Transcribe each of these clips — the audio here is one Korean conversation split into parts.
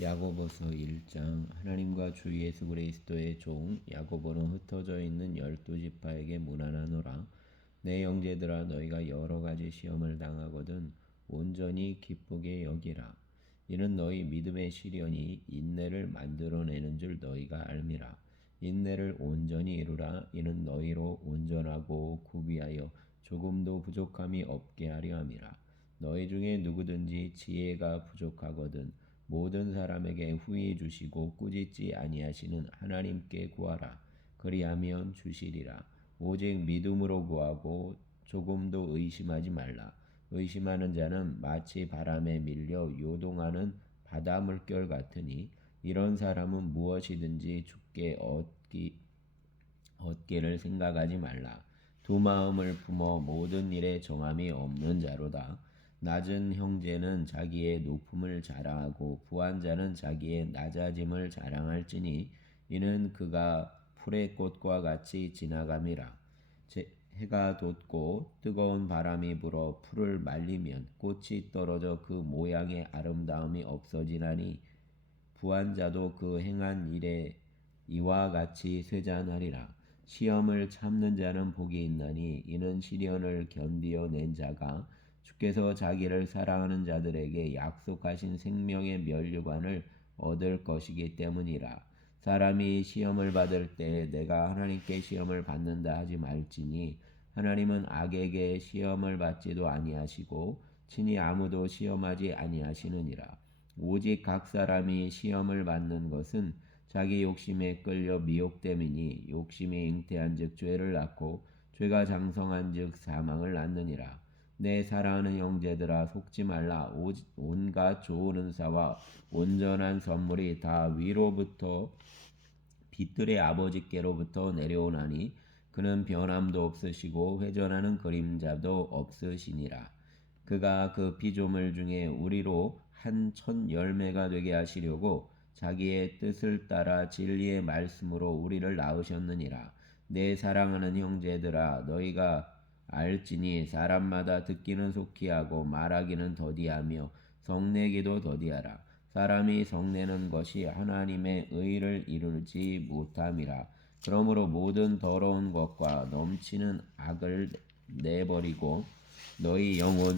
야고보서 1장. 하나님과 주 예수 그리스도의 종 야고보는 흩어져 있는 12지파에게 문안하노라. 내 형제들아, 너희가 여러 가지 시험을 당하거든 온전히 기쁘게 여기라. 이는 너희 믿음의 시련이 인내를 만들어내는 줄 너희가 알미라. 인내를 온전히 이루라. 이는 너희로 온전하고 구비하여 조금도 부족함이 없게 하려 함이라. 너희 중에 누구든지 지혜가 부족하거든 모든 사람에게 후히 주시고 꾸짖지 아니하시는 하나님께 구하라. 그리하면 주시리라. 오직 믿음으로 구하고 조금도 의심하지 말라. 의심하는 자는 마치 바람에 밀려 요동하는 바다 물결 같으니 이런 사람은 무엇이든지 주께 얻기를 생각하지 말라. 두 마음을 품어 모든 일에 정함이 없는 자로다. 낮은 형제는 자기의 높음을 자랑하고 부한 자는 자기의 낮아짐을 자랑할지니 이는 그가 풀의 꽃과 같이 지나감이라. 해가 돋고 뜨거운 바람이 불어 풀을 말리면 꽃이 떨어져 그 모양의 아름다움이 없어지나니 부한 자도 그 행한 일에 이와 같이 쇠잔하리라. 시험을 참는 자는 복이 있나니 이는 시련을 견디어 낸 자가 주께서 자기를 사랑하는 자들에게 약속하신 생명의 면류관을 얻을 것이기 때문이라. 사람이 시험을 받을 때 내가 하나님께 시험을 받는다 하지 말지니 하나님은 악에게 시험을 받지도 아니하시고 친히 아무도 시험하지 아니하시느니라. 오직 각 사람이 시험을 받는 것은 자기 욕심에 끌려 미혹됨이니 욕심이 잉태한즉 죄를 낳고 죄가 장성한즉 사망을 낳느니라. 내 사랑하는 형제들아, 속지 말라. 온갖 좋은 은사와 온전한 선물이 다 위로부터 빛들의 아버지께로부터 내려오나니 그는 변함도 없으시고 회전하는 그림자도 없으시니라. 그가 그 피조물 중에 우리로 한 첫 열매가 되게 하시려고 자기의 뜻을 따라 진리의 말씀으로 우리를 낳으셨느니라. 내 사랑하는 형제들아, 너희가 알지니 사람마다 듣기는 속히 하고 말하기는 더디하며 성내기도 더디하라. 사람이 성내는 것이 하나님의 의를 이루지 못함이라. 그러므로 모든 더러운 것과 넘치는 악을 내버리고 너희 영혼을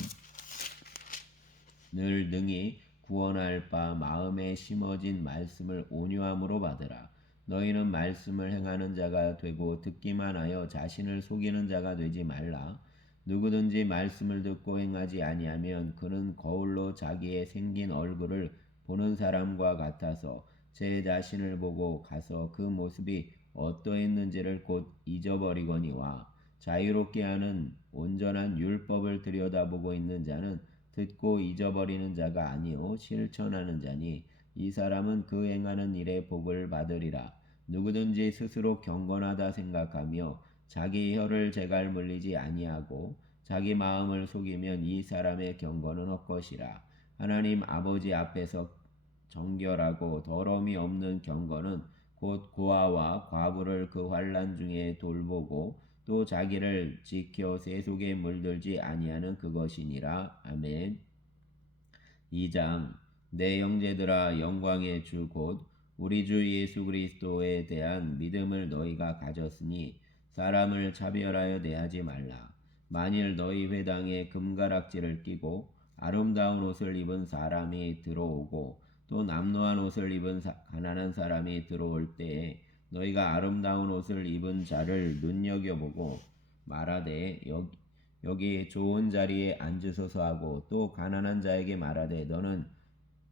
능히 구원할 바 마음에 심어진 말씀을 온유함으로 받으라. 너희는 말씀을 행하는 자가 되고 듣기만 하여 자신을 속이는 자가 되지 말라. 누구든지 말씀을 듣고 행하지 아니하면 그는 거울로 자기의 생긴 얼굴을 보는 사람과 같아서 제 자신을 보고 가서 그 모습이 어떠했는지를 곧 잊어버리거니와 자유롭게 하는 온전한 율법을 들여다보고 있는 자는 듣고 잊어버리는 자가 아니요 실천하는 자니 이 사람은 그 행하는 일에 복을 받으리라. 누구든지 스스로 경건하다 생각하며 자기 혀를 제갈 물리지 아니하고 자기 마음을 속이면 이 사람의 경건은 헛것이라. 하나님 아버지 앞에서 정결하고 더러움이 없는 경건은 곧 고아와 과부를 그 환난 중에 돌보고 또 자기를 지켜 세속에 물들지 아니하는 그것이니라. 아멘. 2장. 내 형제들아, 영광의 주 곧 우리 주 예수 그리스도에 대한 믿음을 너희가 가졌으니 사람을 차별하여 대하지 말라. 만일 너희 회당에 금가락지를 끼고 아름다운 옷을 입은 사람이 들어오고 또 남노한 옷을 입은 가난한 사람이 들어올 때에 너희가 아름다운 옷을 입은 자를 눈여겨보고 말하되 여기 좋은 자리에 앉으소서 하고 또 가난한 자에게 말하되 너는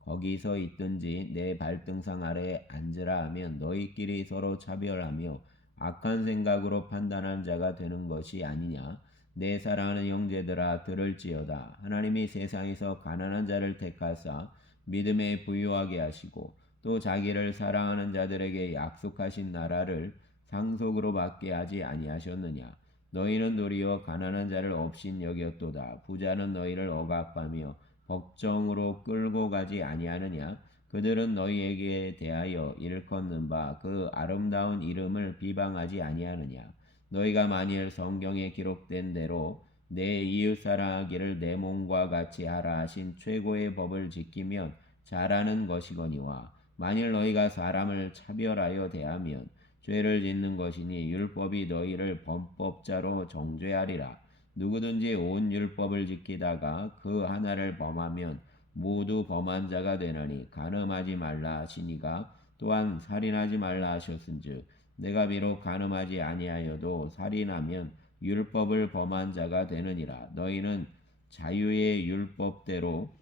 거기서 있든지 내 발등상 아래에 앉으라 하면 너희끼리 서로 차별하며 악한 생각으로 판단한 자가 되는 것이 아니냐. 내 사랑하는 형제들아, 들을지어다. 하나님이 세상에서 가난한 자를 택하사 믿음에 부유하게 하시고 또 자기를 사랑하는 자들에게 약속하신 나라를 상속으로 받게 하지 아니하셨느냐. 너희는 도리어 가난한 자를 업신 여겼도다. 부자는 너희를 억압하며 법정으로 끌고 가지 아니하느냐. 그들은 너희에게 대하여 일컫는 바 그 아름다운 이름을 비방하지 아니하느냐. 너희가 만일 성경에 기록된 대로 내 이웃 사랑하기를 내 몸과 같이 하라 하신 최고의 법을 지키면 잘하는 것이거니와 만일 너희가 사람을 차별하여 대하면 죄를 짓는 것이니 율법이 너희를 범법자로 정죄하리라. 누구든지 온 율법을 지키다가 그 하나를 범하면 모두 범한 자가 되나니 간음하지 말라 하시니가 또한 살인하지 말라 하셨은즉 내가 비록 간음하지 아니하여도 살인하면 율법을 범한 자가 되느니라. 너희는 자유의 율법대로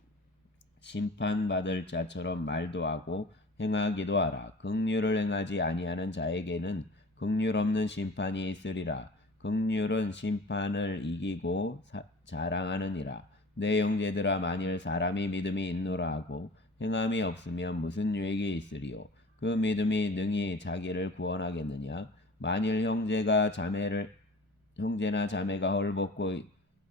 심판받을 자처럼 말도 하고 행하기도 하라. 긍휼을 행하지 아니하는 자에게는 긍휼 없는 심판이 있으리라. 긍휼은 심판을 이기고 자랑하느니라. 내 형제들아 만일 사람이 믿음이 있노라 하고 행함이 없으면 무슨 유익이 있으리요. 그 믿음이 능히 자기를 구원하겠느냐. 만일 형제나 자매가 헐벗고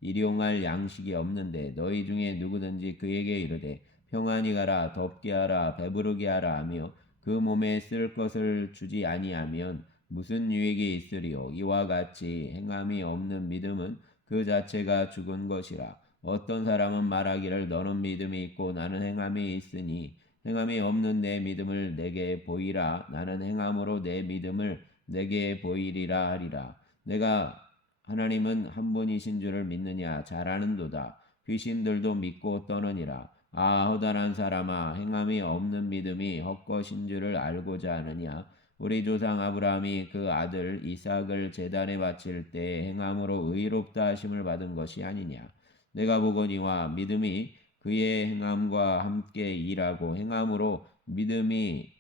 일용할 양식이 없는데 너희 중에 누구든지 그에게 이르되 평안히 가라 덥게 하라 배부르게 하라 하며 그 몸에 쓸 것을 주지 아니하면 무슨 유익이 있으리요. 이와 같이 행함이 없는 믿음은 그 자체가 죽은 것이라. 어떤 사람은 말하기를 너는 믿음이 있고 나는 행함이 있으니 행함이 없는 내 믿음을 내게 보이라. 나는 행함으로 내 믿음을 내게 보이리라 하리라. 내가 하나님은 한 분이신 줄을 믿느냐. 잘 아는도다. 귀신들도 믿고 떠느니라. 아 허다한 사람아 행함이 없는 믿음이 헛것인 줄을 알고자 하느냐. 우리 조상 아브라함이 그 아들 이삭을 제단에 바칠 때 행함으로 의롭다 하심을 받은 것이 아니냐. 내가 보거니와 믿음이 그의 행함과 함께 일하고 행함으로 믿음이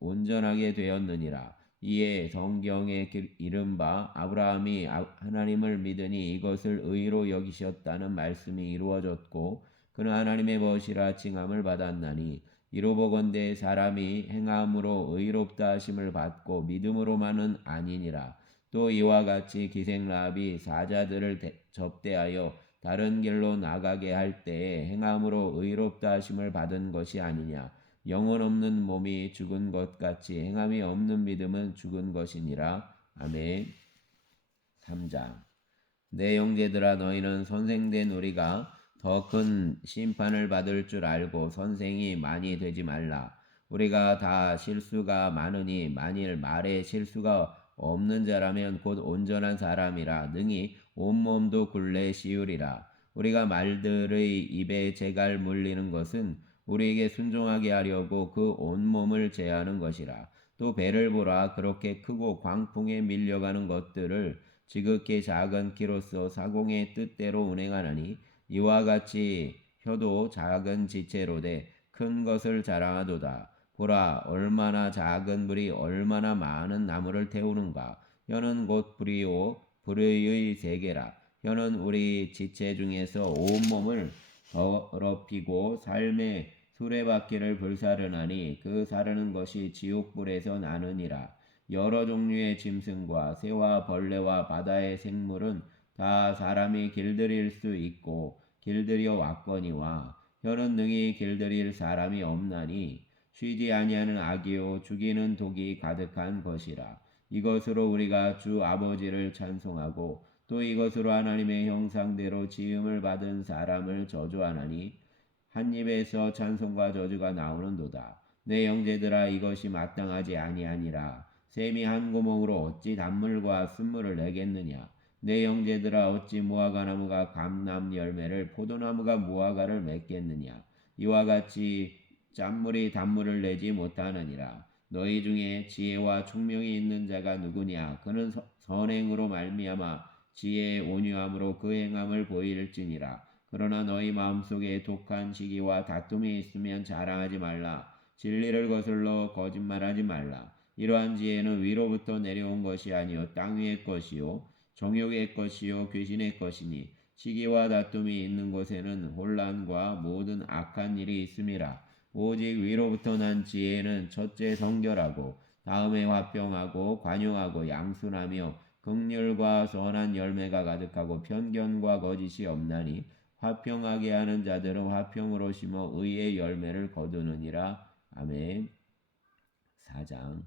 온전하게 되었느니라. 이에 성경에 이른바 아브라함이 하나님을 믿으니 이것을 의로 여기셨다는 말씀이 이루어졌고 그는 하나님의 벗이라 칭함을 받았나니 이로보건대 사람이 행함으로 의롭다 하심을 받고 믿음으로만은 아니니라. 또 이와 같이 기생 라합이 사자들을 접대하여 다른 길로 나가게 할 때에 행함으로 의롭다 하심을 받은 것이 아니냐. 영혼 없는 몸이 죽은 것 같이 행함이 없는 믿음은 죽은 것이니라. 아멘. 3장. 내 형제들아 너희는 선생된 우리가 더 큰 심판을 받을 줄 알고 선생이 많이 되지 말라. 우리가 다 실수가 많으니 만일 말에 실수가 없는 자라면 곧 온전한 사람이라 능히 온몸도 굴레 씌우리라. 우리가 말들의 입에 재갈 물리는 것은 우리에게 순종하게 하려고 그 온몸을 제하는 것이라. 또 배를 보라. 그렇게 크고 광풍에 밀려가는 것들을 지극히 작은 키로서 사공의 뜻대로 운행하나니 이와 같이 혀도 작은 지체로되 큰 것을 자랑하도다. 보라 얼마나 작은 불이 얼마나 많은 나무를 태우는가. 혀는 곧 불이요 불의 세계라. 혀는 우리 지체 중에서 온몸을 더럽히고 삶의 수레바퀴를 불사르나니 그 사르는 것이 지옥불에서 나느니라. 여러 종류의 짐승과 새와 벌레와 바다의 생물은 다 사람이 길들일 수 있고 길들여 왔거니와 혀는 능히 길들일 사람이 없나니 쉬지 아니하는 악이요 죽이는 독이 가득한 것이라. 이것으로 우리가 주 아버지를 찬송하고 또 이것으로 하나님의 형상대로 지음을 받은 사람을 저주하나니 한 입에서 찬송과 저주가 나오는도다. 내 형제들아 이것이 마땅하지 아니하니라. 샘이 한 구멍으로 어찌 단물과 쓴물을 내겠느냐. 내 형제들아 어찌 무화과 나무가 감람 열매를 포도나무가 무화과를 맺겠느냐. 이와 같이 짠물이 단물을 내지 못하느니라. 너희 중에 지혜와 총명이 있는 자가 누구냐. 그는 선행으로 말미암아 지혜의 온유함으로 그 행함을 보일지니라. 그러나 너희 마음속에 독한 시기와 다툼이 있으면 자랑하지 말라. 진리를 거슬러 거짓말하지 말라. 이러한 지혜는 위로부터 내려온 것이 아니요 땅 위의 것이요 정욕의 것이요 귀신의 것이니 시기와 다툼이 있는 곳에는 혼란과 모든 악한 일이 있음이라. 오직 위로부터 난 지혜는 첫째 성결하고 다음에 화평하고 관용하고 양순하며 긍휼과 선한 열매가 가득하고 편견과 거짓이 없나니 화평하게 하는 자들은 화평으로 심어 의의 열매를 거두느니라. 아멘. 4장.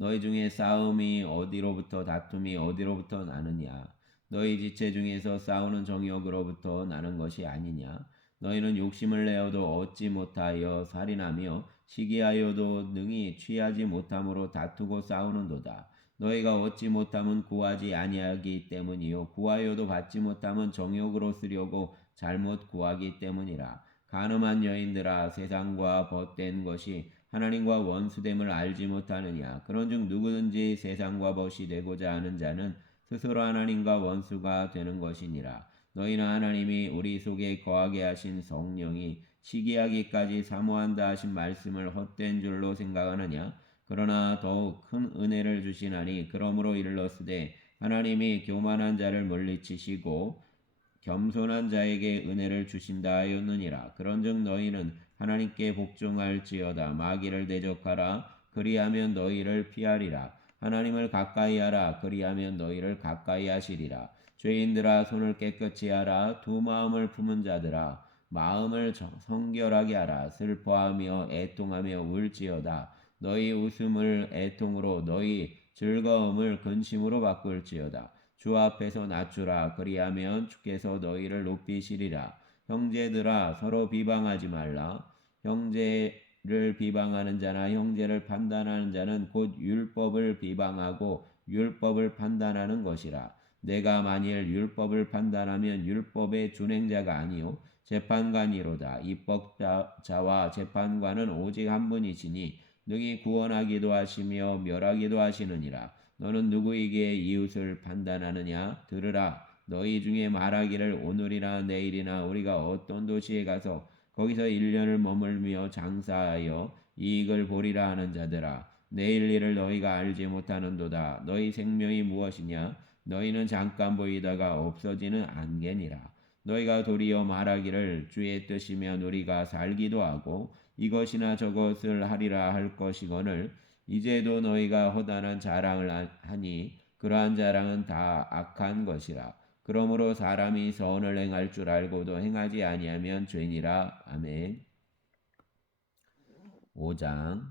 너희 중에 싸움이 어디로부터 다툼이 어디로부터 나느냐. 너희 지체 중에서 싸우는 정욕으로부터 나는 것이 아니냐. 너희는 욕심을 내어도 얻지 못하여 살인하며 시기하여도 능히 취하지 못함으로 다투고 싸우는도다. 너희가 얻지 못함은 구하지 아니하기 때문이요 구하여도 받지 못함은 정욕으로 쓰려고 잘못 구하기 때문이라. 간음한 여인들아 세상과 벗된 것이 하나님과 원수됨을 알지 못하느냐. 그런즉 누구든지 세상과 벗이 되고자 하는 자는 스스로 하나님과 원수가 되는 것이니라. 너희는 하나님이 우리 속에 거하게 하신 성령이 시기하기까지 사모한다 하신 말씀을 헛된 줄로 생각하느냐. 그러나 더욱 큰 은혜를 주시나니 그러므로 일렀으되 하나님이 교만한 자를 물리치시고 겸손한 자에게 은혜를 주신다 하였느니라. 그런즉 너희는 하나님께 복종할지어다. 마귀를 대적하라. 그리하면 너희를 피하리라. 하나님을 가까이 하라. 그리하면 너희를 가까이 하시리라. 죄인들아 손을 깨끗이 하라. 두 마음을 품은 자들아 마음을 성결하게 하라. 슬퍼하며 애통하며 울지어다. 너희 웃음을 애통으로 너희 즐거움을 근심으로 바꿀지어다. 주 앞에서 낮추라. 그리하면 주께서 너희를 높이시리라. 형제들아 서로 비방하지 말라. 형제를 비방하는 자나 형제를 판단하는 자는 곧 율법을 비방하고 율법을 판단하는 것이라. 내가 만일 율법을 판단하면 율법의 준행자가 아니요 재판관이로다. 입법자와 재판관은 오직 한 분이시니 능히 구원하기도 하시며 멸하기도 하시느니라. 너는 누구에게 이웃을 판단하느냐? 들으라. 너희 중에 말하기를 오늘이나 내일이나 우리가 어떤 도시에 가서 거기서 1년을 머물며 장사하여 이익을 보리라 하는 자들아. 내일 일을 너희가 알지 못하는도다. 너희 생명이 무엇이냐? 너희는 잠깐 보이다가 없어지는 안개니라. 너희가 도리어 말하기를 주의 뜻이면 우리가 살기도 하고 이것이나 저것을 하리라 할 것이거늘 이제도 너희가 허다한 자랑을 하니 그러한 자랑은 다 악한 것이라. 그러므로 사람이 선을 행할 줄 알고도 행하지 아니하면 죄니라. 아멘. 5장.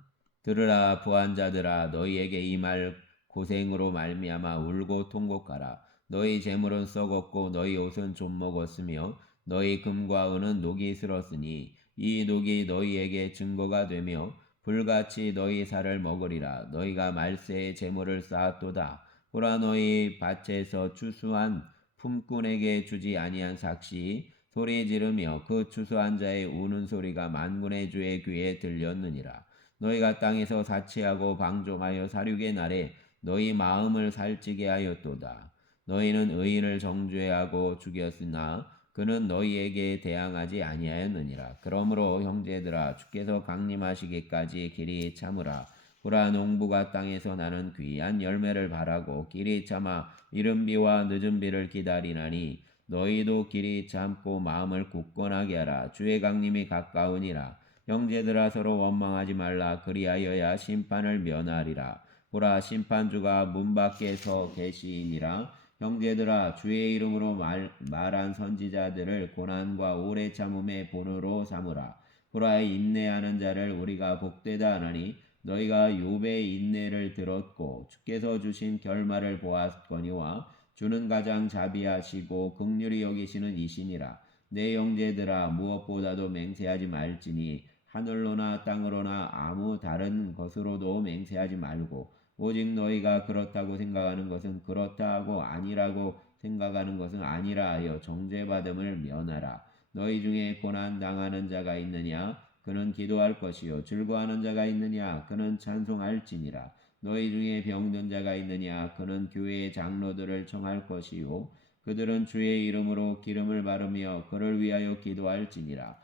들으라 부한 자들아 너희에게 이 말 고생으로 말미암아 울고 통곡하라. 너희 재물은 썩었고 너희 옷은 좀 먹었으며 너희 금과 은은 녹이 슬었으니 이 녹이 너희에게 증거가 되며 불같이 너희 살을 먹으리라. 너희가 말세에 재물을 쌓았도다. 보라 너희 밭에서 추수한 품꾼에게 주지 아니한 삭시 소리 지르며 그 추수한 자의 우는 소리가 만군의 주의 귀에 들렸느니라. 너희가 땅에서 사치하고 방종하여 사륙의 날에 너희 마음을 살찌게 하였도다. 너희는 의인을 정죄하고 죽였으나 그는 너희에게 대항하지 아니하였느니라. 그러므로 형제들아 주께서 강림하시기까지 길이 참으라. 보라 농부가 땅에서 나는 귀한 열매를 바라고 길이 참아 이른 비와 늦은 비를 기다리나니 너희도 길이 참고 마음을 굳건하게 하라. 주의 강림이 가까우니라. 형제들아 서로 원망하지 말라. 그리하여야 심판을 면하리라. 보라 심판주가 문 밖에서 계시니라. 형제들아 주의 이름으로 말한 선지자들을 고난과 오래 참음의 본으로 삼으라. 보라 인내하는 자를 우리가 복되다 하나니 너희가 욥의 인내를 들었고 주께서 주신 결말을 보았거니와 주는 가장 자비하시고 긍휼히 여기시는 이시니라. 내 형제들아 무엇보다도 맹세하지 말지니 하늘로나 땅으로나 아무 다른 것으로도 맹세하지 말고 오직 너희가 그렇다고 생각하는 것은 그렇다 하고 아니라고 생각하는 것은 아니라 하여 정죄받음을 면하라. 너희 중에 고난 당하는 자가 있느냐? 그는 기도할 것이요 즐거워하는 자가 있느냐? 그는 찬송할지니라. 너희 중에 병든 자가 있느냐? 그는 교회의 장로들을 청할 것이요 그들은 주의 이름으로 기름을 바르며 그를 위하여 기도할지니라.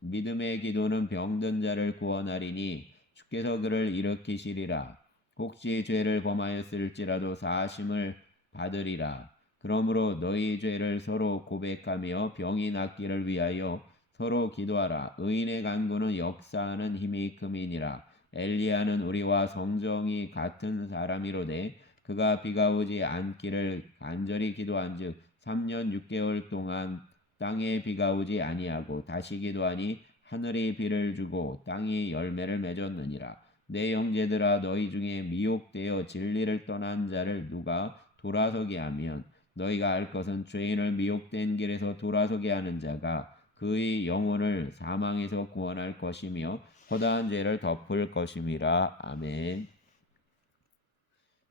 믿음의 기도는 병든 자를 구원하리니 주께서 그를 일으키시리라. 혹시 죄를 범하였을지라도 사하심을 받으리라. 그러므로 너희 죄를 서로 고백하며 병이 낫기를 위하여 서로 기도하라. 의인의 간구는 역사하는 힘이 큼이니라. 엘리야는 우리와 성정이 같은 사람이로되 그가 비가 오지 않기를 간절히 기도한즉 3년 6개월 동안 땅에 비가 오지 아니하고 다시 기도하니 하늘이 비를 주고 땅이 열매를 맺었느니라. 내 형제들아 너희 중에 미혹되어 진리를 떠난 자를 누가 돌아서게 하면 너희가 알 것은 죄인을 미혹된 길에서 돌아서게 하는 자가 그의 영혼을 사망에서 구원할 것이며 허다한 죄를 덮을 것임이라. 아멘.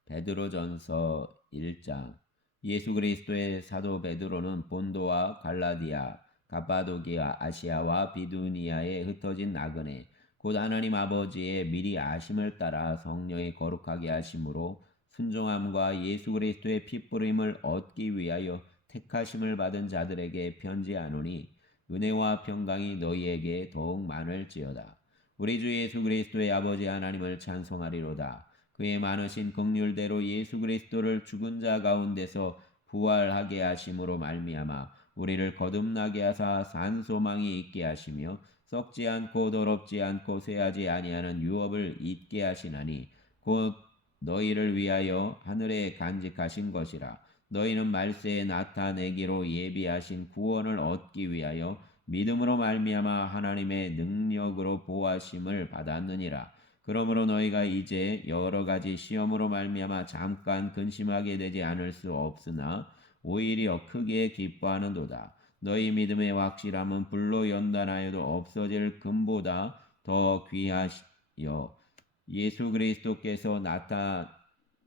베드로전서 1장. 예수 그리스도의 사도 베드로는 본도와 갈라디아, 갑바도기아, 아시아와 비두니아에 흩어진 나그네 곧 하나님 아버지의 미리 아심을 따라 성령의 거룩하게 하심으로 순종함과 예수 그리스도의 피뿌림을 얻기 위하여 택하심을 받은 자들에게 편지하노니 은혜와 평강이 너희에게 더욱 많을지어다. 우리 주 예수 그리스도의 아버지 하나님을 찬송하리로다. 그의 많으신 긍휼대로 예수 그리스도를 죽은 자 가운데서 부활하게 하심으로 말미암아 우리를 거듭나게 하사 산 소망이 있게 하시며 썩지 않고 더럽지 않고 쇠하지 아니하는 유업을 잊게 하시나니 곧 너희를 위하여 하늘에 간직하신 것이라. 너희는 말세에 나타내기로 예비하신 구원을 얻기 위하여 믿음으로 말미암아 하나님의 능력으로 보호하심을 받았느니라. 그러므로 너희가 이제 여러 가지 시험으로 말미암아 잠깐 근심하게 되지 않을 수 없으나 오히려 크게 기뻐하는도다. 너희 믿음의 확실함은 불로 연단하여도 없어질 금보다 더 귀하여 예수 그리스도께서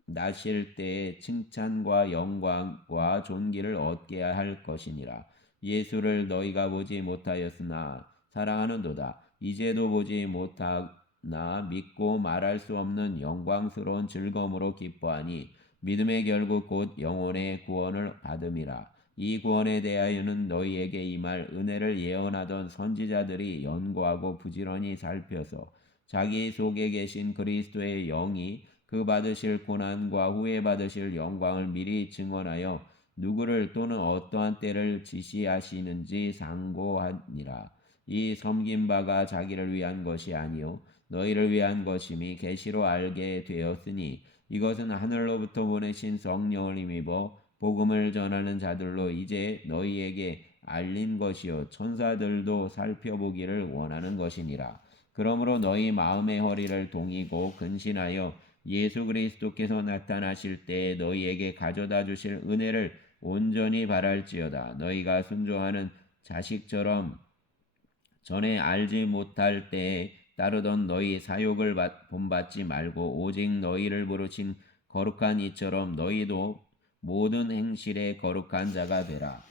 나타나실 때에 칭찬과 영광과 존귀를 얻게 할 것이니라. 예수를 너희가 보지 못하였으나 사랑하는도다. 이제도 보지 못하나 믿고 말할 수 없는 영광스러운 즐거움으로 기뻐하니 믿음의 결국 곧 영혼의 구원을 받음이라. 이 구원에 대하여는 너희에게 임할 은혜를 예언하던 선지자들이 연구하고 부지런히 살펴서 자기 속에 계신 그리스도의 영이 그 받으실 고난과 후에 받으실 영광을 미리 증언하여 누구를 또는 어떠한 때를 지시하시는지 상고하니라. 이 섬긴 바가 자기를 위한 것이 아니요 너희를 위한 것임이 계시로 알게 되었으니 이것은 하늘로부터 보내신 성령을 힘입어 복음을 전하는 자들로 이제 너희에게 알린 것이요 천사들도 살펴보기를 원하는 것이니라. 그러므로 너희 마음의 허리를 동이고 근신하여 예수 그리스도께서 나타나실 때에 너희에게 가져다 주실 은혜를 온전히 바랄지어다. 너희가 순종하는 자식처럼 전에 알지 못할 때에 따르던 너희 사욕을 본받지 말고 오직 너희를 부르신 거룩한 이처럼 너희도 모든 행실에 거룩한 자가 되라.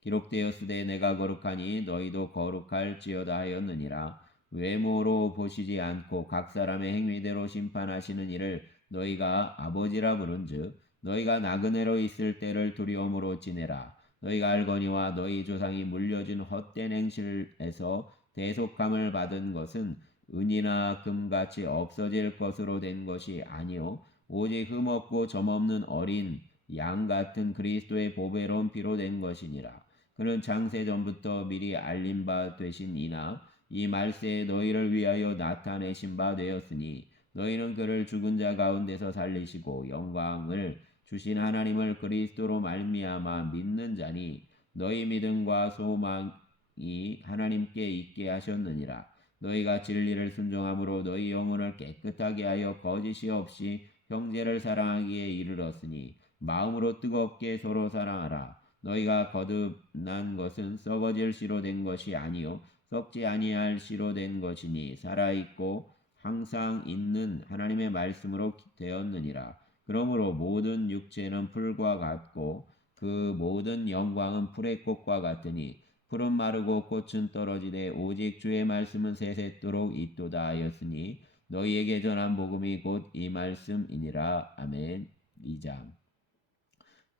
기록되었으되 내가 거룩하니 너희도 거룩할지어다 하였느니라. 외모로 보시지 않고 각 사람의 행위대로 심판하시는 이를 너희가 아버지라 부른즉 너희가 나그네로 있을 때를 두려움으로 지내라. 너희가 알거니와 너희 조상이 물려준 헛된 행실에서 대속함을 받은 것은 은이나 금같이 없어질 것으로 된 것이 아니요 오직 흠없고 점없는 어린 양 같은 그리스도의 보배로운 피로 된 것이니라. 그는 창세 전부터 미리 알린 바 되신 이나 이 말세에 너희를 위하여 나타내신 바 되었으니 너희는 그를 죽은 자 가운데서 살리시고 영광을 주신 하나님을 그리스도로 말미암아 믿는 자니 너희 믿음과 소망이 하나님께 있게 하셨느니라. 너희가 진리를 순종함으로 너희 영혼을 깨끗하게 하여 거짓이 없이 형제를 사랑하기에 이르렀으니 마음으로 뜨겁게 서로 사랑하라. 너희가 거듭난 것은 썩어질 씨로 된 것이 아니요 썩지 아니할 씨로 된 것이니 살아있고 항상 있는 하나님의 말씀으로 되었느니라. 그러므로 모든 육체는 풀과 같고 그 모든 영광은 풀의 꽃과 같으니 풀은 마르고 꽃은 떨어지되 오직 주의 말씀은 세세토록 있도다 하였으니 너희에게 전한 복음이 곧 이 말씀이니라. 아멘. 2장.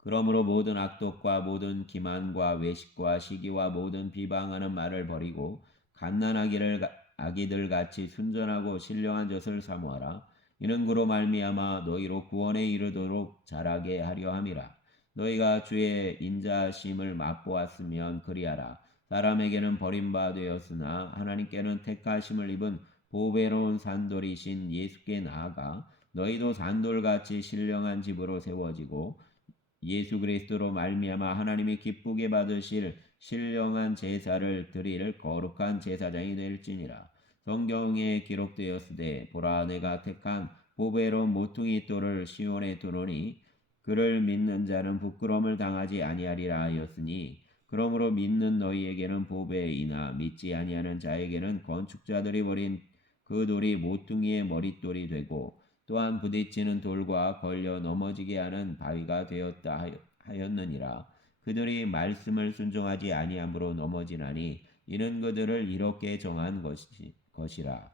그러므로 모든 악독과 모든 기만과 외식과 시기와 모든 비방하는 말을 버리고 갓난아기를 아기들 같이 순전하고 신령한 젖을 사모하라. 이는 그로 말미암아 너희로 구원에 이르도록 자라게 하려 함이라. 너희가 주의 인자심을 맛보았으면 그리하라. 사람에게는 버림바 되었으나 하나님께는 택하심을 입은 보배로운 산돌이신 예수께 나아가 너희도 산돌같이 신령한 집으로 세워지고 예수 그리스도로 말미암아 하나님이 기쁘게 받으실 신령한 제사를 드릴 거룩한 제사장이 될지니라. 성경에 기록되었으되 보라 내가 택한 보배로운 모퉁이 돌을 시온에 두노니 그를 믿는 자는 부끄러움을 당하지 아니하리라 하였으니 그러므로 믿는 너희에게는 보배이나 믿지 아니하는 자에게는 건축자들이 버린 그 돌이 모퉁이의 머릿돌이 되고 또한 부딪히는 돌과 걸려 넘어지게 하는 바위가 되었다 하였느니라. 그들이 말씀을 순종하지 아니함으로 넘어지나니 이는 그들을 이롭게 정한 것이라.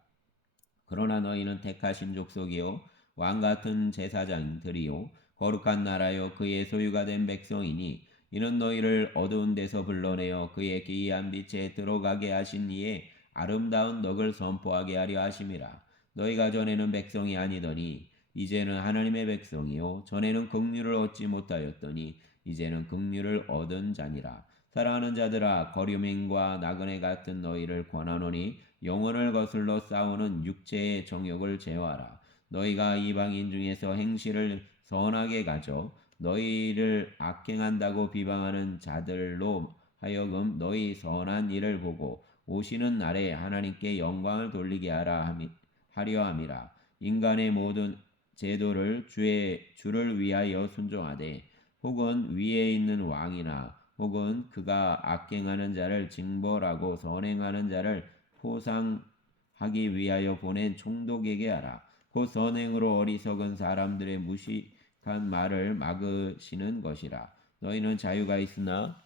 그러나 너희는 택하신 족속이요 왕 같은 제사장들이요 거룩한 나라요 그의 소유가 된 백성이니 이는 너희를 어두운 데서 불러내어 그의 기이한 빛에 들어가게 하신 이의 아름다운 덕을 선포하게 하려 하심이라. 너희가 전에는 백성이 아니더니 이제는 하나님의 백성이요 전에는 긍휼을 얻지 못하였더니 이제는 긍휼을 얻은 자니라. 사랑하는 자들아 거류민과 나그네 같은 너희를 권하노니 영혼을 거슬러 싸우는 육체의 정욕을 제어하라. 너희가 이방인 중에서 행실을 선하게 가져 너희를 악행한다고 비방하는 자들로 하여금 너희 선한 일을 보고 오시는 날에 하나님께 영광을 돌리게 하려 함이라. 인간의 모든 제도를 주를 위하여 순종하되 혹은 위에 있는 왕이나 혹은 그가 악행하는 자를 징벌하고 선행하는 자를 포상하기 위하여 보낸 총독에게 하라. 곧 선행으로 어리석은 사람들의 무식한 말을 막으시는 것이라. 너희는 자유가 있으나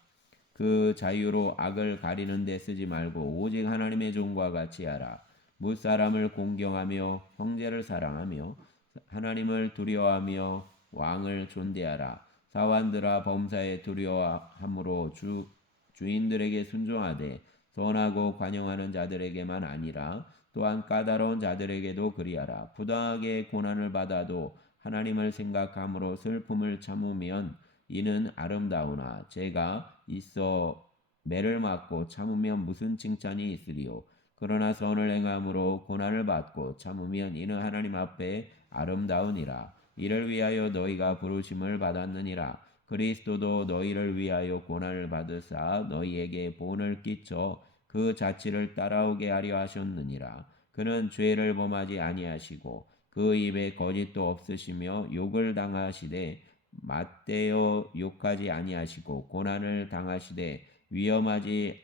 그 자유로 악을 가리는 데 쓰지 말고 오직 하나님의 종과 같이 하라. 무사람을 공경하며 형제를 사랑하며 하나님을 두려워하며 왕을 존대하라. 사환들아 범사에 두려워함으로 주인들에게 순종하되 선하고 관용하는 자들에게만 아니라 또한 까다로운 자들에게도 그리하라. 부당하게 고난을 받아도 하나님을 생각함으로 슬픔을 참으면 이는 아름다우나 죄가 있어 매를 맞고 참으면 무슨 칭찬이 있으리요. 그러나 선을 행함으로 고난을 받고 참으면 이는 하나님 앞에 아름다우니라. 이를 위하여 너희가 부르심을 받았느니라. 그리스도도 너희를 위하여 고난을 받으사 너희에게 본을 끼쳐 그 자취를 따라오게 하려 하셨느니라. 그는 죄를 범하지 아니하시고 그 입에 거짓도 없으시며 욕을 당하시되 맞대어 욕하지 아니하시고 고난을 당하시되 위협하지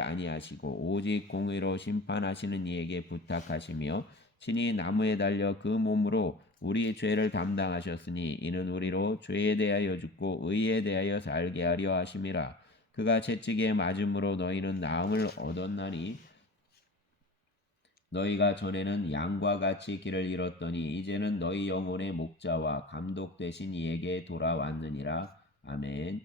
아니하시고 오직 공의로 심판하시는 이에게 부탁하시며 친히 나무에 달려 그 몸으로 우리 죄를 담당하셨으니 이는 우리로 죄에 대하여 죽고 의에 대하여 살게 하려 하심이라. 그가 채찍에 맞음으로 너희는 나음을 얻었나니 너희가 전에는 양과 같이 길을 잃었더니 이제는 너희 영혼의 목자와 감독 되신 이에게 돌아왔느니라. 아멘.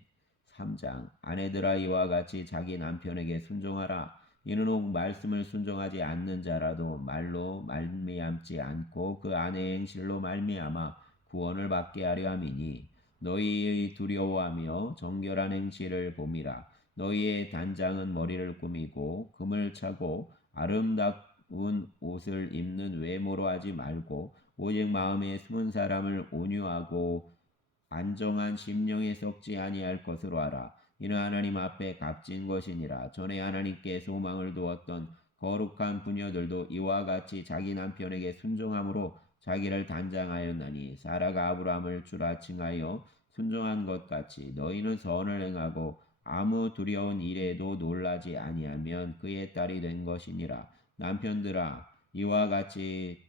3장 아내들아 이와 같이 자기 남편에게 순종하라. 이는 혹 말씀을 순종하지 않는 자라도 말로 말미암지 않고 그 아내의 행실로 말미암아 구원을 받게 하려 함이니 너희의 두려워하며 정결한 행실을 봄이라. 너희의 단장은 머리를 꾸미고 금을 차고 아름다운 옷을 입는 외모로 하지 말고 오직 마음에 숨은 사람을 온유하고 안정한 심령에 썩지 아니할 것으로 하라. 이는 하나님 앞에 값진 것이니라. 전에 하나님께 소망을 두었던 거룩한 부녀들도 이와 같이 자기 남편에게 순종함으로 자기를 단장하였나니 사라가 아브라함을 주라 칭하여 순종한 것 같이 너희는 선을 행하고 아무 두려운 일에도 놀라지 아니하면 그의 딸이 된 것이니라. 남편들아 이와 같이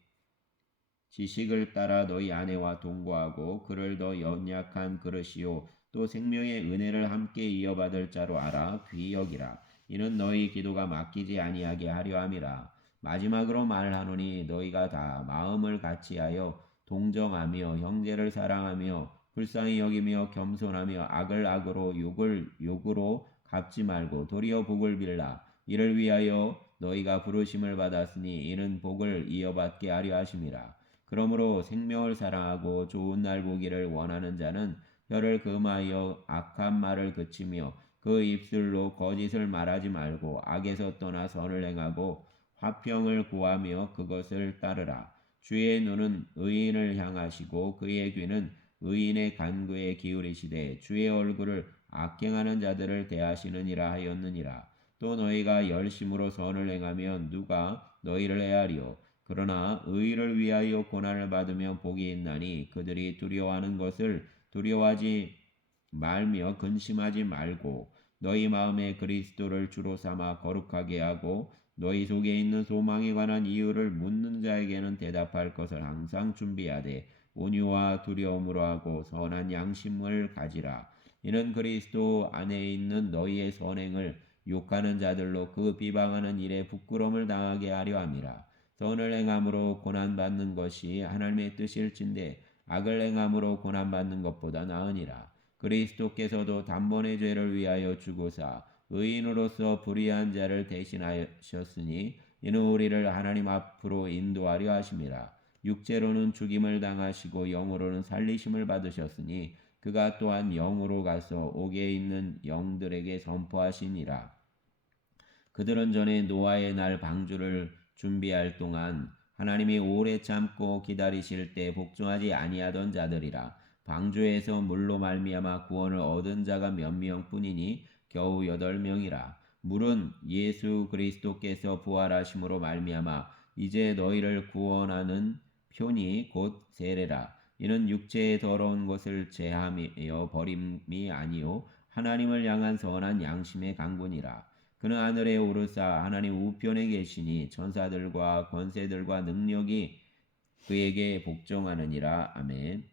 지식을 따라 너희 아내와 동거하고 그를 더 연약한 그릇이요 또 생명의 은혜를 함께 이어받을 자로 알아 귀히 여기라. 이는 너희 기도가 막히지 아니하게 하려 함이라. 마지막으로 말하노니 너희가 다 마음을 같이하여 동정하며 형제를 사랑하며 불쌍히 여기며 겸손하며 악을 악으로 욕을 욕으로 갚지 말고 도리어 복을 빌라. 이를 위하여 너희가 부르심을 받았으니 이는 복을 이어받게 하려 하심이라. 그러므로 생명을 사랑하고 좋은 날 보기를 원하는 자는 혀를 금하여 악한 말을 그치며 그 입술로 거짓을 말하지 말고 악에서 떠나 선을 행하고 화평을 구하며 그것을 따르라. 주의 눈은 의인을 향하시고 그의 귀는 의인의 간구에 기울이시되 주의 얼굴을 악행하는 자들을 대하시느니라 하였느니라. 또 너희가 열심으로 선을 행하면 누가 너희를 헤아리요. 그러나 의를 위하여 고난을 받으면 복이 있나니 그들이 두려워하는 것을 두려워하지 말며 근심하지 말고 너희 마음에 그리스도를 주로 삼아 거룩하게 하고 너희 속에 있는 소망에 관한 이유를 묻는 자에게는 대답할 것을 항상 준비하되 온유와 두려움으로 하고 선한 양심을 가지라. 이는 그리스도 안에 있는 너희의 선행을 욕하는 자들로 그 비방하는 일에 부끄러움을 당하게 하려 함이라. 선을 행함으로 고난받는 것이 하나님의 뜻일진데 악을 행함으로 고난받는 것보다 나으니라. 그리스도께서도 단번에 죄를 위하여 죽으사 의인으로서 불의한 자를 대신하셨으니 이는 우리를 하나님 앞으로 인도하려 하심이라. 육체로는 죽임을 당하시고 영으로는 살리심을 받으셨으니 그가 또한 영으로 가서 옥에 있는 영들에게 선포하시니라. 그들은 전에 노아의 날 방주를 준비할 동안 하나님이 오래 참고 기다리실 때 복종하지 아니하던 자들이라. 방주에서 물로 말미암아 구원을 얻은 자가 몇 명뿐이니 겨우 8명이라. 물은 예수 그리스도께서 부활하심으로 말미암아 이제 너희를 구원하는 표니 곧 세례라. 이는 육체의 더러운 것을 제하며 버림이 아니요 하나님을 향한 선한 양심의 강군이라. 그는 하늘에 오르사 하나님 우편에 계시니 천사들과 권세들과 능력이 그에게 복종하느니라. 아멘.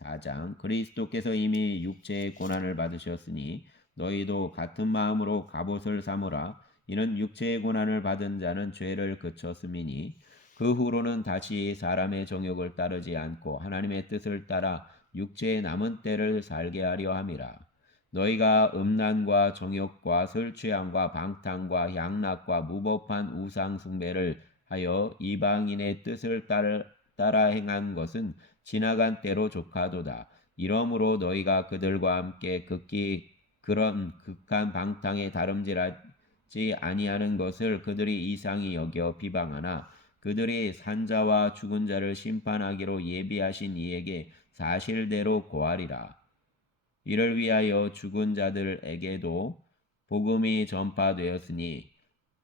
4장 그리스도께서 이미 육체의 고난을 받으셨으니 너희도 같은 마음으로 갑옷을 삼으라. 이는 육체의 고난을 받은 자는 죄를 그쳤음이니 그 후로는 다시 사람의 정욕을 따르지 않고 하나님의 뜻을 따라 육체의 남은 때를 살게 하려 함이라. 너희가 음란과 정욕과 술취함과 방탕과 향락과 무법한 우상 숭배를 하여 이방인의 뜻을 따라 행한 것은 지나간 때로 조카도다. 이러므로 너희가 그들과 함께 극히 그런 극한 방탕에 다름질하지 아니하는 것을 그들이 이상히 여겨 비방하나 그들이 산자와 죽은 자를 심판하기로 예비하신 이에게 사실대로 고하리라. 이를 위하여 죽은 자들에게도 복음이 전파되었으니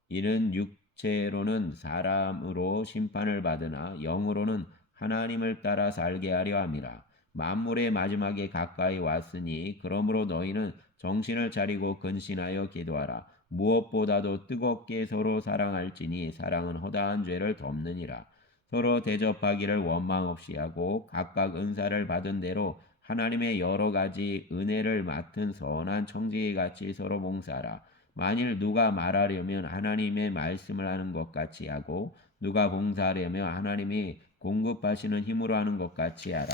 이는 육체로는 사람으로 심판을 받으나 영으로는 하나님을 따라 살게 하려 함이라. 만물의 마지막에 가까이 왔으니 그러므로 너희는 정신을 차리고 근신하여 기도하라. 무엇보다도 뜨겁게 서로 사랑할지니 사랑은 허다한 죄를 덮느니라. 서로 대접하기를 원망 없이 하고 각각 은사를 받은 대로 하나님의 여러 가지 은혜를 맡은 선한 청지기 같이 서로 봉사하라. 만일 누가 말하려면 하나님의 말씀을 하는 것 같이 하고 누가 봉사하려면 하나님이 공급하시는 힘으로 하는 것 같이 하라.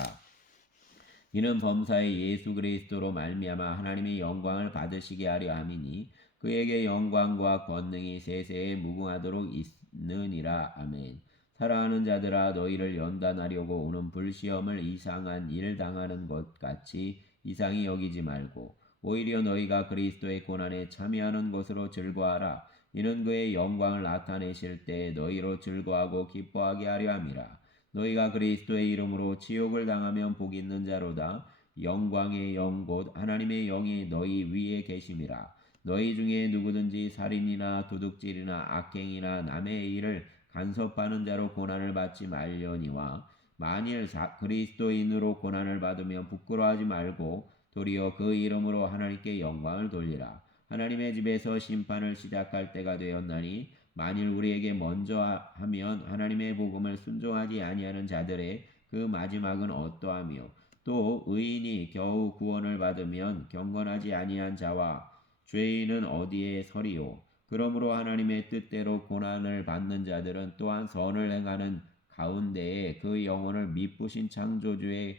이는 범사의 예수 그리스도로 말미암아 하나님의 영광을 받으시게 하려 함이니 그에게 영광과 권능이 세세에 무궁하도록 있느니라. 아멘. 사랑하는 자들아 너희를 연단하려고 오는 불시험을 이상한 일 당하는 것 같이 이상히 여기지 말고 오히려 너희가 그리스도의 고난에 참여하는 것으로 즐거워하라. 이는 그의 영광을 나타내실 때 너희로 즐거워하고 기뻐하게 하려 함이라. 너희가 그리스도의 이름으로 치욕을 당하면 복 있는 자로다. 영광의 영 곧 하나님의 영이 너희 위에 계심이라. 너희 중에 누구든지 살인이나 도둑질이나 악행이나 남의 일을 간섭하는 자로 고난을 받지 말려니와 만일 그리스도인으로 고난을 받으면 부끄러워하지 말고 도리어 그 이름으로 하나님께 영광을 돌리라. 하나님의 집에서 심판을 시작할 때가 되었나니 만일 우리에게 먼저 하면 하나님의 복음을 순종하지 아니하는 자들의 그 마지막은 어떠하며 또 의인이 겨우 구원을 받으면 경건하지 아니한 자와 죄인은 어디에 서리요. 그러므로 하나님의 뜻대로 고난을 받는 자들은 또한 선을 행하는 가운데에 그 영혼을 미쁘신 창조주에게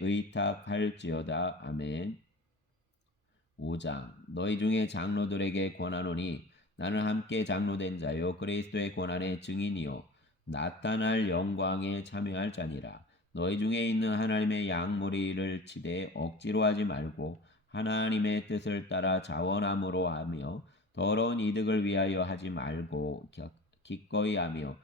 의탁할지어다. 아멘. 5장 너희 중에 장로들에게 권하노니 나는 함께 장로된 자요 그리스도의 고난의 증인이요 나타날 영광에 참여할 자니라. 너희 중에 있는 하나님의 양무리를 치되 억지로 하지 말고 하나님의 뜻을 따라 자원함으로 하며 더러운 이득을 위하여 하지 말고 기꺼이 하며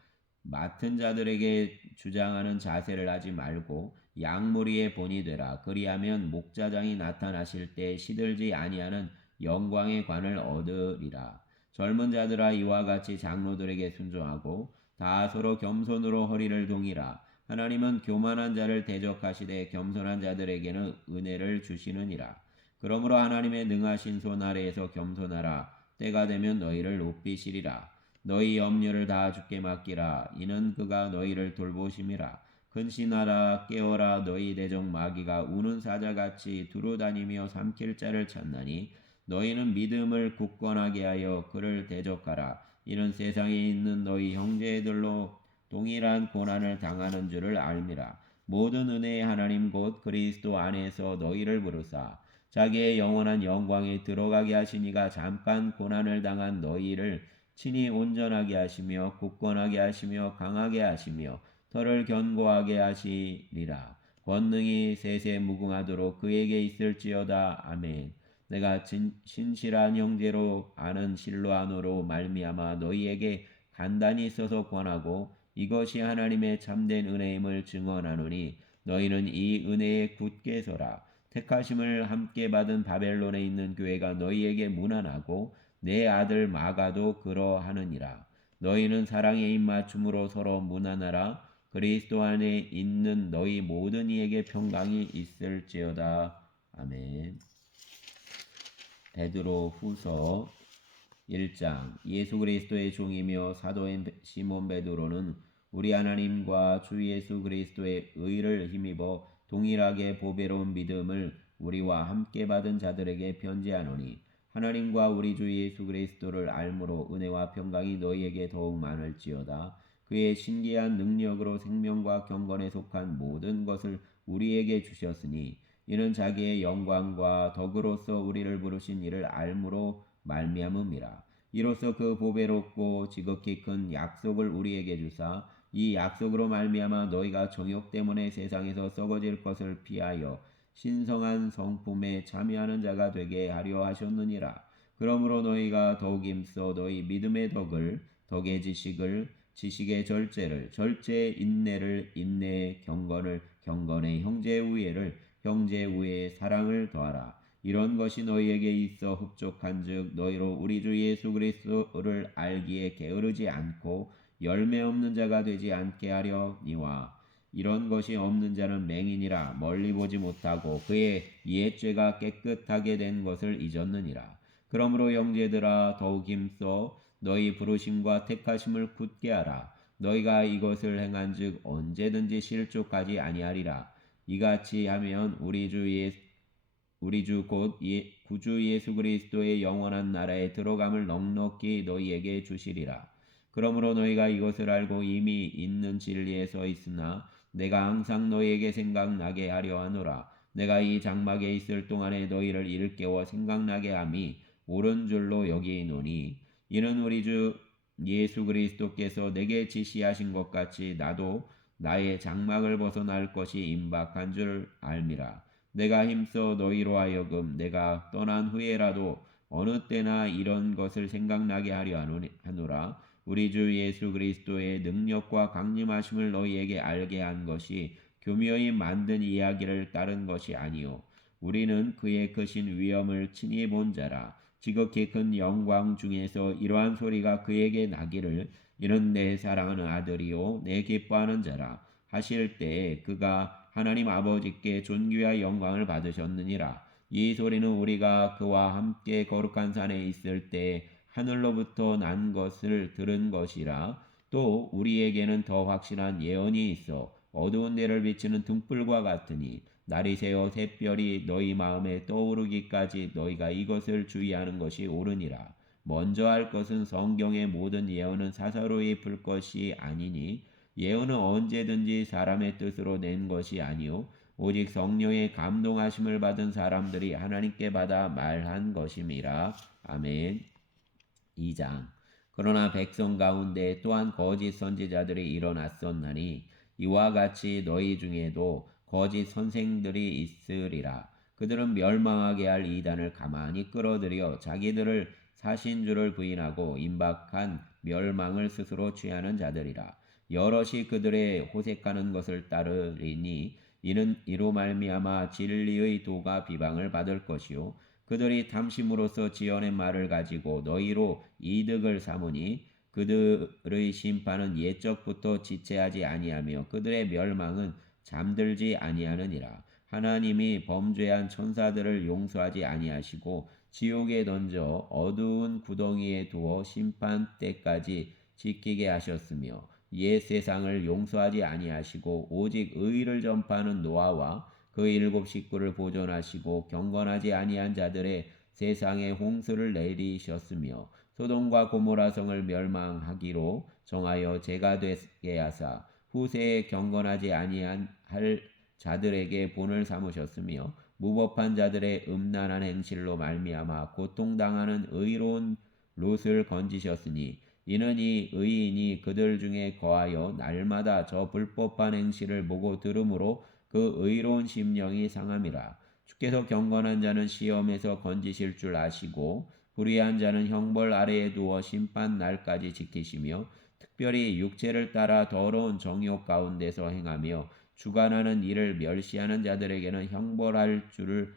맡은 자들에게 주장하는 자세를 하지 말고 양무리의 본이 되라. 그리하면 목자장이 나타나실 때 시들지 아니하는 영광의 관을 얻으리라. 젊은 자들아 이와 같이 장로들에게 순종하고 다 서로 겸손으로 허리를 동이라. 하나님은 교만한 자를 대적하시되 겸손한 자들에게는 은혜를 주시느니라. 그러므로 하나님의 능하신 손 아래에서 겸손하라. 때가 되면 너희를 높이시리라. 너희 염려를 다 주께 맡기라. 이는 그가 너희를 돌보심이라. 근신하라. 깨어라. 너희 대적 마귀가 우는 사자같이 두루다니며 삼킬 자를 찾나니 너희는 믿음을 굳건하게 하여 그를 대적하라. 이는 세상에 있는 너희 형제들로 동일한 고난을 당하는 줄을 알미라. 모든 은혜의 하나님 곧 그리스도 안에서 너희를 부르사 자기의 영원한 영광에 들어가게 하시니가 잠깐 고난을 당한 너희를 친히 온전하게 하시며 굳건하게 하시며 강하게 하시며 털을 견고하게 하시리라. 권능이 세세 무궁하도록 그에게 있을지어다. 아멘. 내가 신실한 형제로 아는 실로아노로 말미암아 너희에게 간단히 써서 권하고 이것이 하나님의 참된 은혜임을 증언하노니 너희는 이 은혜에 굳게 서라. 택하심을 함께 받은 바벨론에 있는 교회가 너희에게 무난하고 내 아들 마가도 그러하느니라. 너희는 사랑의 입맞춤으로 서로 무난하라. 그리스도 안에 있는 너희 모든 이에게 평강이 있을지어다. 아멘. 베드로 후서 1장. 예수 그리스도의 종이며 사도인 시몬 베드로는 우리 하나님과 주 예수 그리스도의 의를 힘입어 동일하게 보배로운 믿음을 우리와 함께 받은 자들에게 편지하노니 하나님과 우리 주 예수 그리스도를 알므로 은혜와 평강이 너희에게 더욱 많을지어다. 그의 신기한 능력으로 생명과 경건에 속한 모든 것을 우리에게 주셨으니 이는 자기의 영광과 덕으로서 우리를 부르신 이를 알므로 말미암음이라. 이로써 그 보배롭고 지극히 큰 약속을 우리에게 주사 이 약속으로 말미암아 너희가 정욕 때문에 세상에서 썩어질 것을 피하여 신성한 성품에 참여하는 자가 되게 하려 하셨느니라. 그러므로 너희가 더욱 힘써 너희 믿음의 덕을, 덕의 지식을, 지식의 절제를, 절제의 인내를, 인내의 경건을, 경건의 형제의 우애를, 형제의 우애의 사랑을 더하라. 이런 것이 너희에게 있어 흡족한즉 너희로 우리 주 예수 그리스도를 알기에 게으르지 않고 열매 없는 자가 되지 않게 하려니와 이런 것이 없는 자는 맹인이라 멀리 보지 못하고 그의 옛죄가 깨끗하게 된 것을 잊었느니라. 그러므로 형제들아 더욱 힘써 너희 부르심과 택하심을 굳게 하라. 너희가 이것을 행한즉 언제든지 실족하지 아니하리라. 이같이 하면 우리 주 곧 구주 예수 그리스도의 영원한 나라에 들어감을 넉넉히 너희에게 주시리라. 그러므로 너희가 이것을 알고 이미 있는 진리에 서 있으나 내가 항상 너희에게 생각나게 하려 하노라. 내가 이 장막에 있을 동안에 너희를 일깨워 생각나게 함이 옳은 줄로 여기노니 이는 우리 주 예수 그리스도께서 내게 지시하신 것 같이 나도 나의 장막을 벗어날 것이 임박한 줄 알미라. 내가 힘써 너희로 하여금 내가 떠난 후에라도 어느 때나 이런 것을 생각나게 하려 하노라. 우리 주 예수 그리스도의 능력과 강림하심을 너희에게 알게 한 것이 교묘히 만든 이야기를 따른 것이 아니요 우리는 그의 크신 위엄을 친히 본 자라. 지극히 큰 영광 중에서 이러한 소리가 그에게 나기를 이는 내 사랑하는 아들이요 내 기뻐하는 자라 하실 때에 그가 하나님 아버지께 존귀와 영광을 받으셨느니라. 이 소리는 우리가 그와 함께 거룩한 산에 있을 때 하늘로부터 난 것을 들은 것이라. 또 우리에게는 더 확실한 예언이 있어 어두운 데를 비치는 등불과 같으니 날이 새어 샛별이 너희 마음에 떠오르기까지 너희가 이것을 주의하는 것이 옳으니라. 먼저 할 것은 성경의 모든 예언은 사사로이 풀 것이 아니니 예언은 언제든지 사람의 뜻으로 낸 것이 아니요 오직 성령의 감동하심을 받은 사람들이 하나님께 받아 말한 것임이라. 아멘. 2장. 그러나 백성 가운데 또한 거짓 선지자들이 일어났었나니 이와 같이 너희 중에도 거짓 선생들이 있으리라. 그들은 멸망하게 할 이단을 가만히 끌어들여 자기들을 사신주를 부인하고 임박한 멸망을 스스로 취하는 자들이라. 여럿이 그들의 호색하는 것을 따르리니 이는 이로 말미암아 진리의 도가 비방을 받을 것이요 그들이 탐심으로써 지어낸 말을 가지고 너희로 이득을 삼으니 그들의 심판은 옛적부터 지체하지 아니하며 그들의 멸망은 잠들지 아니하느니라. 하나님이 범죄한 천사들을 용서하지 아니하시고 지옥에 던져 어두운 구덩이에 두어 심판 때까지 지키게 하셨으며 옛 세상을 용서하지 아니하시고 오직 의를 전파하는 노아와 그 일곱 식구를 보존하시고 경건하지 아니한 자들의 세상에 홍수를 내리셨으며 소돔과 고모라 성을 멸망하기로 정하여 죄가 되게 하사 후세에 경건하지 아니한 할 자들에게 본을 삼으셨으며 무법한 자들의 음란한 행실로 말미암아 고통당하는 의로운 롯을 건지셨으니 이는 이 의인이 그들 중에 거하여 날마다 저 불법한 행실을 보고 들으므로 그 의로운 심령이 상함이라. 주께서 경건한 자는 시험에서 건지실 줄 아시고 불의한 자는 형벌 아래에 두어 심판 날까지 지키시며 특별히 육체를 따라 더러운 정욕 가운데서 행하며 주관하는 일을 멸시하는 자들에게는 형벌할 줄을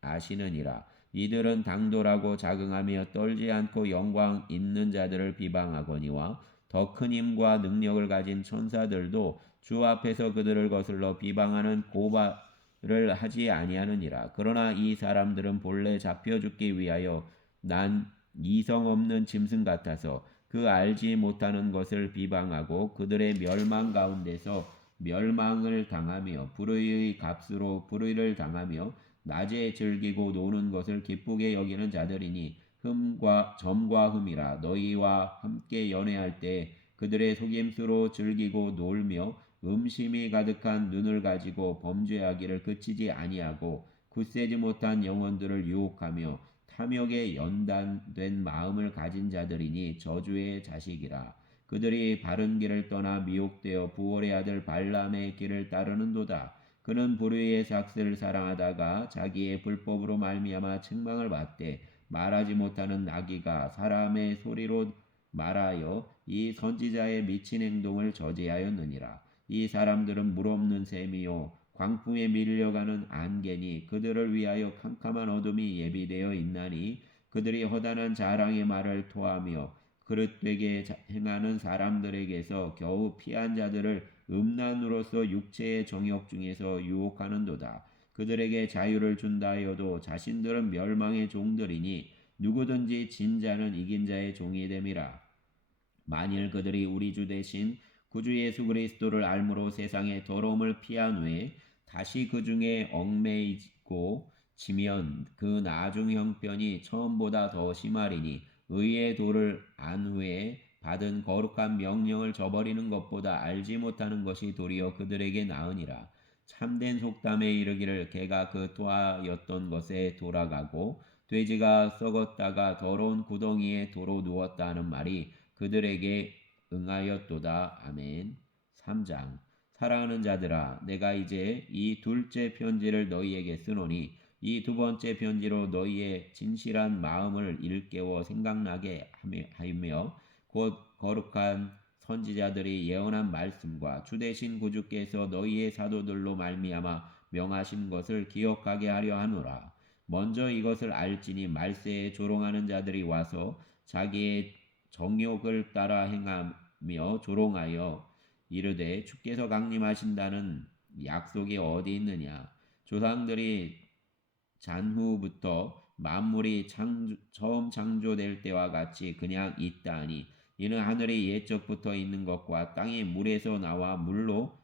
아시느니라. 이들은 당돌하고 자긍하며 떨지 않고 영광 있는 자들을 비방하거니와 더 큰 힘과 능력을 가진 천사들도 주 앞에서 그들을 거슬러 비방하는 고발을 하지 아니하느니라. 그러나 이 사람들은 본래 잡혀 죽기 위하여 난 이성 없는 짐승 같아서 그 알지 못하는 것을 비방하고 그들의 멸망 가운데서 멸망을 당하며 불의의 값으로 불의를 당하며 낮에 즐기고 노는 것을 기쁘게 여기는 자들이니 점과 흠이라. 너희와 함께 연애할 때 그들의 속임수로 즐기고 놀며 음심이 가득한 눈을 가지고 범죄하기를 그치지 아니하고 굳세지 못한 영혼들을 유혹하며 탐욕에 연단된 마음을 가진 자들이니 저주의 자식이라. 그들이 바른 길을 떠나 미혹되어 부올의 아들 발람의 길을 따르는도다. 그는 불의의 삭슬을 사랑하다가 자기의 불법으로 말미암아 책망을 받되 말하지 못하는 나귀가 사람의 소리로 말하여 이 선지자의 미친 행동을 저지하였느니라. 이 사람들은 물없는 샘이요 광풍에 밀려가는 안개니 그들을 위하여 캄캄한 어둠이 예비되어 있나니 그들이 허다한 자랑의 말을 토하며 그릇되게 행하는 사람들에게서 겨우 피한 자들을 음란으로서 육체의 정욕 중에서 유혹하는도다. 그들에게 자유를 준다 하여도 자신들은 멸망의 종들이니 누구든지 진 자는 이긴 자의 종이 됨이라. 만일 그들이 우리 주 대신 구주 예수 그리스도를 알므로 세상의 더러움을 피한 후에 다시 그 중에 얽매이고 지면 그 나중 형편이 처음보다 더 심하리니 의의 도를 안 후에 받은 거룩한 명령을 저버리는 것보다 알지 못하는 것이 도리어 그들에게 나으니라. 참된 속담에 이르기를 개가 그 토하였던 것에 돌아가고 돼지가 썩었다가 더러운 구덩이에 도로 누웠다 하는 말이 그들에게 응하였도다. 아멘. 3장. 사랑하는 자들아, 내가 이제 이 둘째 편지를 너희에게 쓰노니 이 두 번째 편지로 너희의 진실한 마음을 일깨워 생각나게 하며 곧 거룩한 선지자들이 예언한 말씀과 주 대신 구주께서 너희의 사도들로 말미암아 명하신 것을 기억하게 하려 하노라. 먼저 이것을 알지니 말세에 조롱하는 자들이 와서 자기의 정욕을 따라 행하며 조롱하여 이르되 주께서 강림하신다는 약속이 어디 있느냐. 조상들이 잔후부터 만물이 처음 창조될 때와 같이 그냥 있다 하니 이는 하늘이 옛적부터 있는 것과 땅이 물에서 나와 물로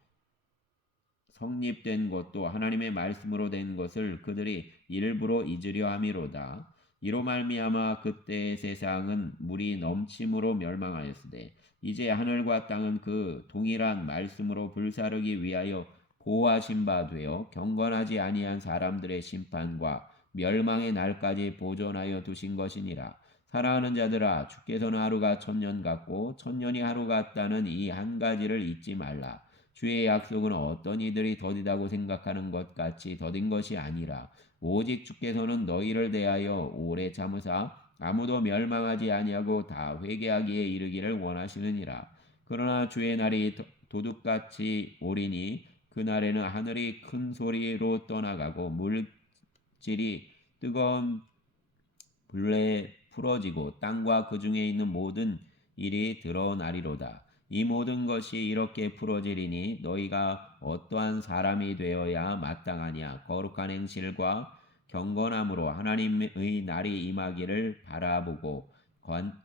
성립된 것도 하나님의 말씀으로 된 것을 그들이 일부러 잊으려 함이로다. 이로 말미암아 그때의 세상은 물이 넘침으로 멸망하였으되 이제 하늘과 땅은 그 동일한 말씀으로 불사르기 위하여 보호하신 바 되어 경건하지 아니한 사람들의 심판과 멸망의 날까지 보존하여 두신 것이니라. 사랑하는 자들아, 주께서는 하루가 천년 같고 천년이 하루 같다는 이 한 가지를 잊지 말라. 주의 약속은 어떤 이들이 더디다고 생각하는 것 같이 더딘 것이 아니라 오직 주께서는 너희를 대하여 오래 참으사 아무도 멸망하지 아니하고 다 회개하기에 이르기를 원하시느니라. 그러나 주의 날이 도둑같이 오리니 그날에는 하늘이 큰 소리로 떠나가고 물질이 뜨거운 불에 풀어지고 땅과 그 중에 있는 모든 일이 드러나리로다. 이 모든 것이 이렇게 풀어지리니 너희가 어떠한 사람이 되어야 마땅하냐. 거룩한 행실과 경건함으로 하나님의 날이 임하기를 바라보고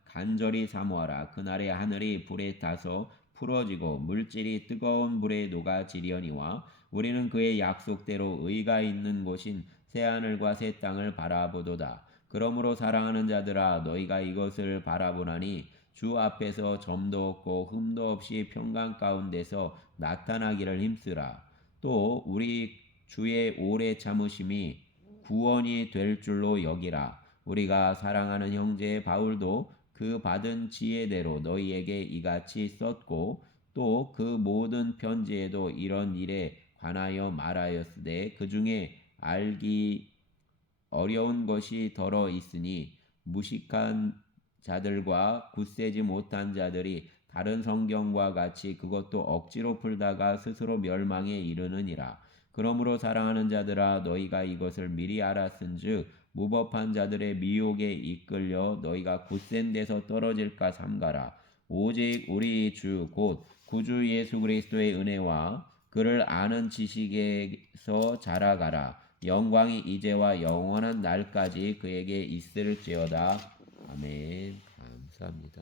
간절히 사모하라. 그날에 하늘이 불에 타서 풀어지고 물질이 뜨거운 불에 녹아지려니와 우리는 그의 약속대로 의가 있는 곳인 새하늘과 새 땅을 바라보도다. 그러므로 사랑하는 자들아 너희가 이것을 바라보나니 주 앞에서 점도 없고 흠도 없이 평강 가운데서 나타나기를 힘쓰라. 또 우리 주의 오래 참으심이 구원이 될 줄로 여기라. 우리가 사랑하는 형제 바울도 그 받은 지혜대로 너희에게 이같이 썼고 또 그 모든 편지에도 이런 일에 관하여 말하였으되 그 중에 알기 어려운 것이 더러 있으니 무식한 자들과 굳세지 못한 자들이 다른 성경과 같이 그것도 억지로 풀다가 스스로 멸망에 이르느니라. 그러므로 사랑하는 자들아 너희가 이것을 미리 알았은즉 무법한 자들의 미혹에 이끌려 너희가 굳센 데서 떨어질까 삼가라. 오직 우리 주 곧 구주 예수 그리스도의 은혜와 그를 아는 지식에서 자라가라. 영광이 이제와 영원한 날까지 그에게 있을지어다. 아멘. 감사합니다.